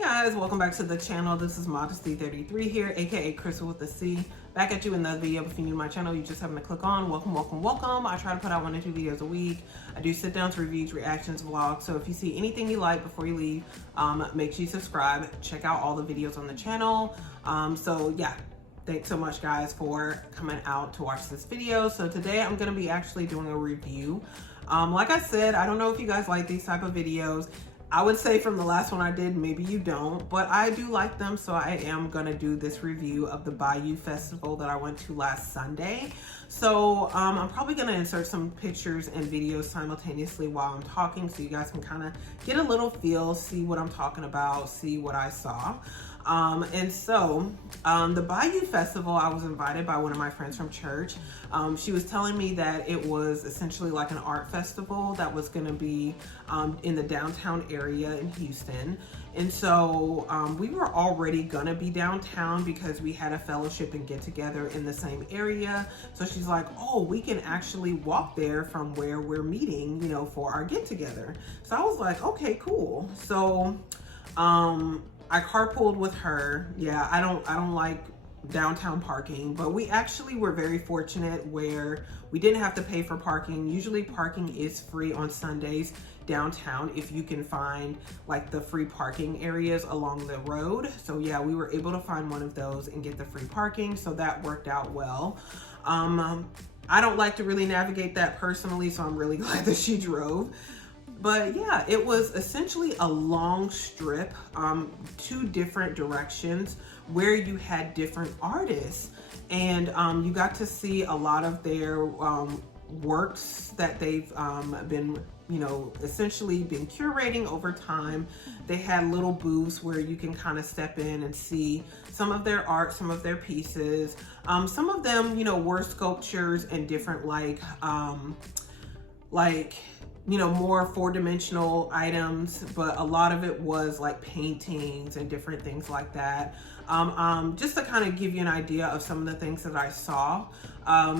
Guys, welcome back to the channel. This is Modesty33 here, aka Crystal with a C. Back at you in another video. If you're new to my channel, you just happen to click on. Welcome. I try to put out 1 or 2 videos a week. I do sit downs, reviews, reactions, vlogs. So if you see anything you like before you leave, make sure you subscribe. Check out all the videos on the channel. So yeah, thanks so much guys for coming out to watch this video. So today I'm going to be actually doing a review. Like I said, I don't know if you guys like these type of videos. I would say from the last one I did, maybe you don't, but I do like them. So I am gonna do this review of the Bayou festival that I went to last Sunday. So I'm probably gonna insert some pictures and videos simultaneously while I'm talking so you guys can kind of get a little feel, see what I'm talking about, see what I saw. The Bayou Festival, I was invited by one of my friends from church. She was telling me that it was essentially like an art festival that was going to be in the downtown area in Houston. And so we were already going to be downtown because we had a fellowship and get together in the same area. So she's like, oh, we can actually walk there from where we're meeting, you know, for our get together. So I was like, okay, cool. So I carpooled with her. Yeah, I don't like downtown parking, but we actually were very fortunate where we didn't have to pay for parking. Usually parking is free on Sundays downtown if you can find like the free parking areas along the road. So yeah, we were able to find one of those and get the free parking. So that worked out well. I don't like to really navigate that personally, so I'm really glad that she drove. But yeah, it was essentially a long strip, 2 different directions where you had different artists. And you got to see a lot of their works that they've been, you know, essentially been curating over time. They had little booths where you can kind of step in and see some of their art, some of their pieces. Some of them, you know, were sculptures and different you know, more 4-dimensional items, but a lot of it was like paintings and different things like that. Just to kind of give you an idea of some of the things that I saw,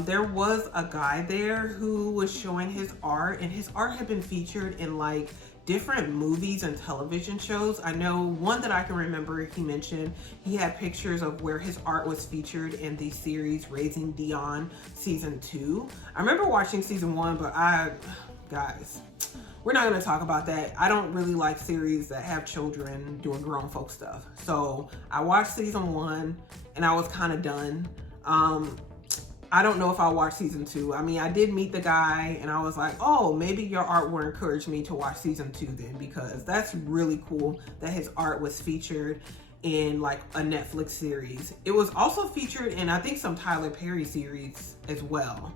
there was a guy there who was showing his art, and his art had been featured in like different movies and television shows. I know one that I can remember, he mentioned he had pictures of where his art was featured in the series Raising Dion season 2. I remember watching season 1, but guys, we're not going to talk about that. I don't really like series that have children doing grown folk stuff. So I watched season 1 and I was kind of done. I don't know if I'll watch season 2. I mean, I did meet the guy and I was like, oh, maybe your art will encourage me to watch season 2 then, because that's really cool that his art was featured in like a Netflix series. It was also featured in, I think, some Tyler Perry series as well.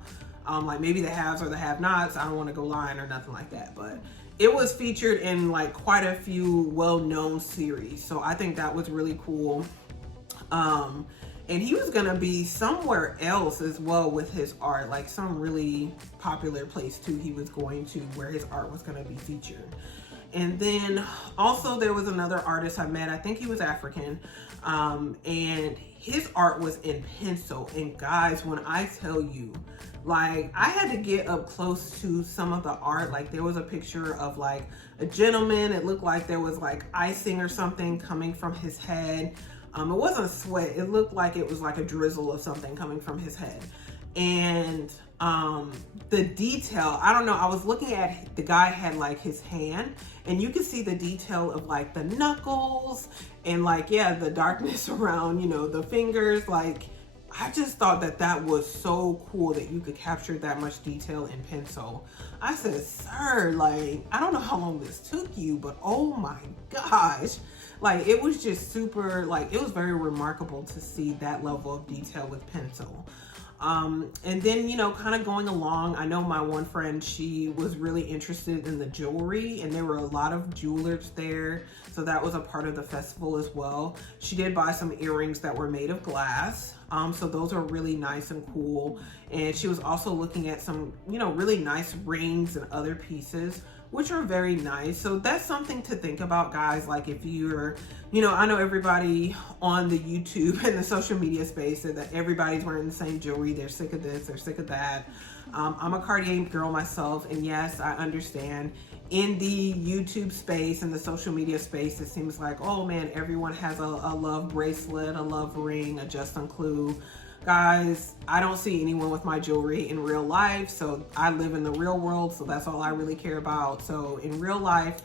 Like maybe the haves or the have-nots. I don't want to go lying or nothing like that, but it was featured in like quite a few well-known series. So I think that was really cool. And he was gonna be somewhere else as well with his art, like some really popular place too he was going to where his art was gonna be featured. And then also there was another artist I met, I think he was African, and his art was in pencil. And guys, when I tell you, like, I had to get up close to some of the art. Like there was a picture of like a gentleman. It looked like there was like icing or something coming from his head. It wasn't sweat. It looked like it was like a drizzle of something coming from his head. And the detail, I don't know, I was looking at, the guy had like his hand and you could see the detail of like the knuckles and like, yeah, the darkness around, you know, the fingers. Like, I just thought that that was so cool that you could capture that much detail in pencil. I said, sir, like, I don't know how long this took you, but oh my gosh. Like, it was just super, like, it was very remarkable to see that level of detail with pencil. And then, you know, kind of going along, I know my one friend, she was really interested in the jewelry, and there were a lot of jewelers there. So that was a part of the festival as well. She did buy some earrings that were made of glass. So those are really nice and cool. And she was also looking at some, you know, really nice rings and other pieces, which are very nice. So that's something to think about, guys. Like if you're, you know, I know everybody on the YouTube and the social media space said that everybody's wearing the same jewelry. They're sick of this, they're sick of that. I'm a Cartier girl myself, and yes, I understand in the YouTube space and the social media space, it seems like, oh man, everyone has a love bracelet, a love ring, a Justin Clue. Guys, I don't see anyone with my jewelry in real life, so I live in the real world, so that's all I really care about. So in real life,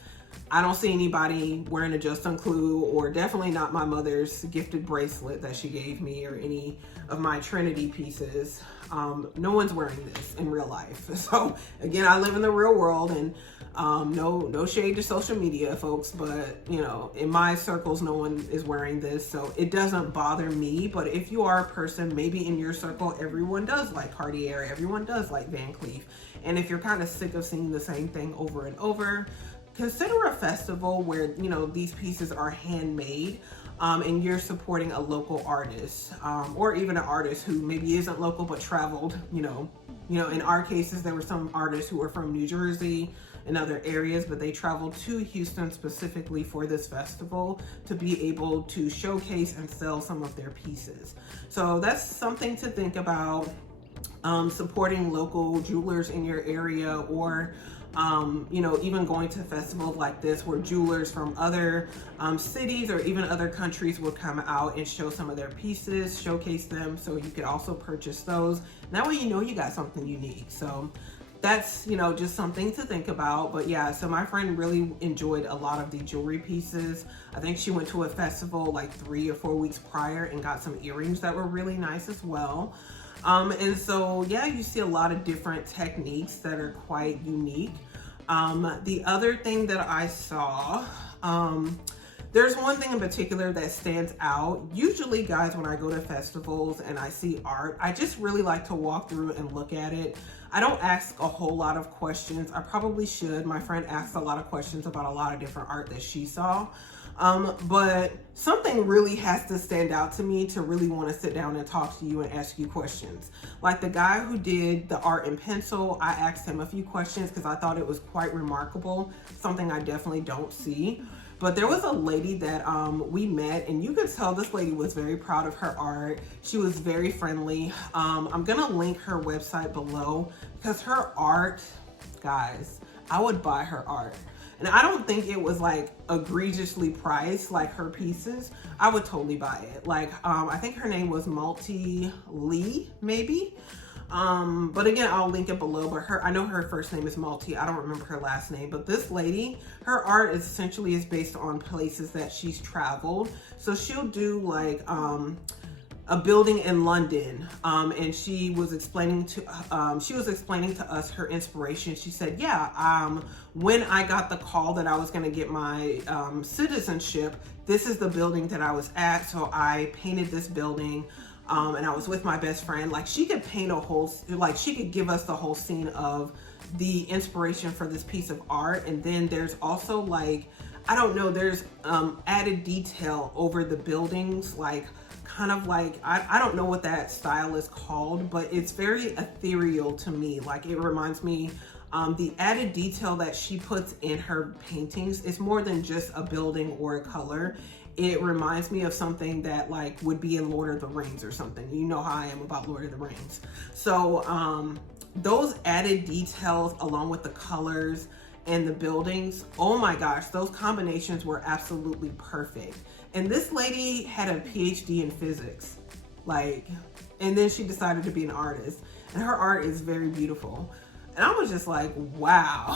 I don't see anybody wearing a Justin Clue, or definitely not my mother's gifted bracelet that she gave me, or any of my Trinity pieces. No one's wearing this in real life. So again, I live in the real world, and no shade to social media, folks, but you know, in my circles, no one is wearing this, so it doesn't bother me. But if you are a person, maybe in your circle, everyone does like Cartier, everyone does like Van Cleef, and if you're kind of sick of seeing the same thing over and over, consider a festival where, you know, these pieces are handmade, and you're supporting a local artist, or even an artist who maybe isn't local but traveled. You know, in our cases, there were some artists who were from New Jersey and other areas, but they traveled to Houston specifically for this festival to be able to showcase and sell some of their pieces. So that's something to think about, supporting local jewelers in your area, or you know, even going to festivals like this where jewelers from other cities or even other countries will come out and show some of their pieces, showcase them, so you could also purchase those. That way, you know, you got something unique. So that's, you know, just something to think about. But yeah, so my friend really enjoyed a lot of the jewelry pieces. I think she went to a festival like 3 or 4 weeks prior and got some earrings that were really nice as well. And so, yeah, you see a lot of different techniques that are quite unique. The other thing that I saw, there's one thing in particular that stands out. Usually, guys, when I go to festivals and I see art, I just really like to walk through and look at it. I don't ask a whole lot of questions. I probably should. My friend asked a lot of questions about a lot of different art that she saw. But something really has to stand out to me to really want to sit down and talk to you and ask you questions. Like the guy who did the art in pencil, I asked him a few questions because I thought it was quite remarkable, something I definitely don't see. But there was a lady that we met, and you could tell this lady was very proud of her art. She was very friendly. I'm gonna link her website below, because her art, guys, I would buy her art. And I don't think it was like egregiously priced like her pieces. I would totally buy it. Like, I think her name was Malti Lee, maybe. But again, I'll link it below. But I know her first name is Malti. I don't remember her last name. But this lady, her art essentially is based on places that she's traveled. So she'll do like a building in London, and she was explaining to us her inspiration. She said, yeah, when I got the call that I was going to get my citizenship, this is the building that I was at, so I painted this building, and I was with my best friend. Like, she could paint a whole, like, she could give us the whole scene of the inspiration for this piece of art. And then there's also, like, I don't know, there's added detail over the buildings, like kind of like, I don't know what that style is called, but it's very ethereal to me. Like, it reminds me, the added detail that she puts in her paintings is more than just a building or a color. It reminds me of something that like would be in Lord of the Rings or something. You know how I am about Lord of the Rings. So those added details along with the colors and the buildings, oh my gosh, those combinations were absolutely perfect. And this lady had a PhD in physics, like, and then she decided to be an artist, and her art is very beautiful. And I was just like, wow,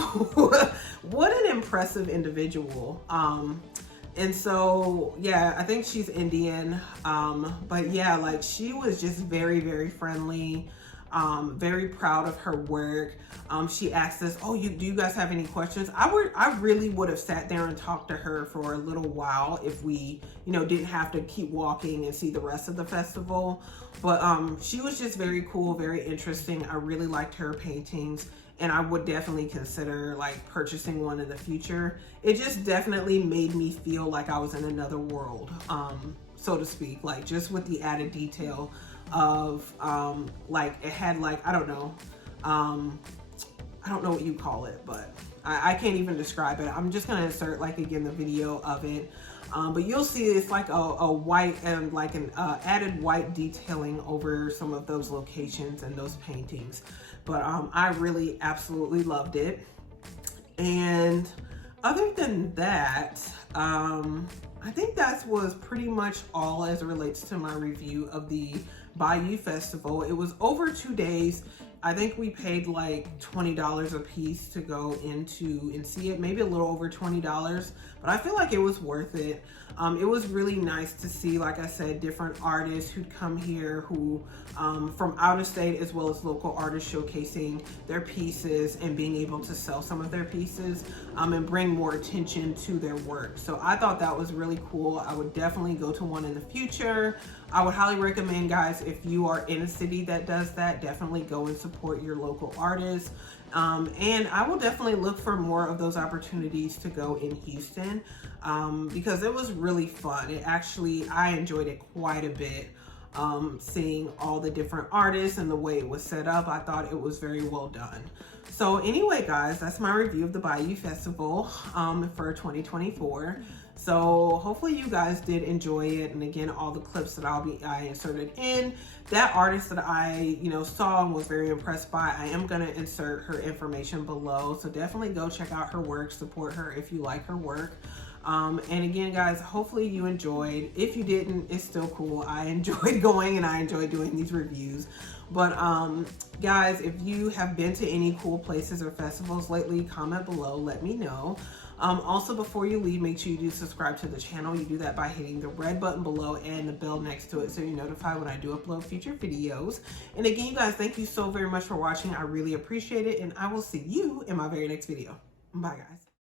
what an impressive individual. And so, yeah, I think she's Indian. But yeah, like, she was just very, very friendly, very proud of her work. She asked us, oh, do you guys have any questions? I really would have sat there and talked to her for a little while if we, you know, didn't have to keep walking and see the rest of the festival. But she was just very cool, very interesting. I really liked her paintings, and I would definitely consider like purchasing one in the future. It just definitely made me feel like I was in another world, so to speak, like just with the added detail of like it had like, I don't know what you call it, but I can't even describe it. I'm just gonna insert like again the video of it, but you'll see it's like a white and like an added white detailing over some of those locations and those paintings. But I really absolutely loved it. And other than that, I think that was pretty much all as it relates to my review of the Bayou Festival. It was over 2 days. I think we paid like $20 a piece to go into and see it, maybe a little over $20, but I feel like it was worth it. It was really nice to see, like I said, different artists who'd come here who from out of state, as well as local artists showcasing their pieces and being able to sell some of their pieces and bring more attention to their work. So I thought that was really cool. I would definitely go to one in the future. I would highly recommend, guys, if you are in a city that does that, definitely go and support your local artists. And I will definitely look for more of those opportunities to go in Houston because it was really fun. I enjoyed it quite a bit. Seeing all the different artists and the way it was set up, I thought it was very well done. So anyway, guys, that's my review of the Bayou Festival for 2024. So hopefully you guys did enjoy it. And again, all the clips that I inserted in, that artist that I saw and was very impressed by, I am going to insert her information below. So definitely go check out her work, support her if you like her work. And again, guys, hopefully you enjoyed. If you didn't, it's still cool. I enjoyed going and I enjoyed doing these reviews. But guys, if you have been to any cool places or festivals lately, comment below, let me know. Also, before you leave, make sure you do subscribe to the channel. You do that by hitting the red button below and the bell next to it so you're notified when I do upload future videos. And again, you guys, thank you so very much for watching. I really appreciate it, and I will see you in my very next video. Bye, guys.